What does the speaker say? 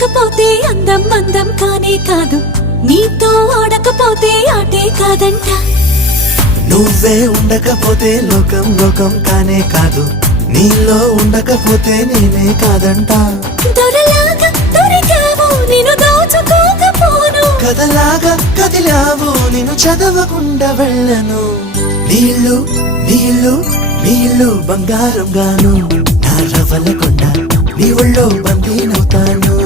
ఉండకపోతే అందం అందం కానే కాదు, నీతో ఆడకపోతే ఆటే కాదంట. నువ్వే ఉండకపోతే లోకం లోకం కానే కాదు, నీలో ఉండకపోతే నేనే కాదంట. దొరలాగా దొరికావు నిన్ను దోచుకోకపోను, కథలాగా కదిలావు నిన్ను చదవకుండా వెళ్ళను. నీళ్ళు నీళ్ళు నీళ్ళు బంగారం గాను, నా రవ్వల కొండ నీ ఒళ్ళో బందీనవుతాను.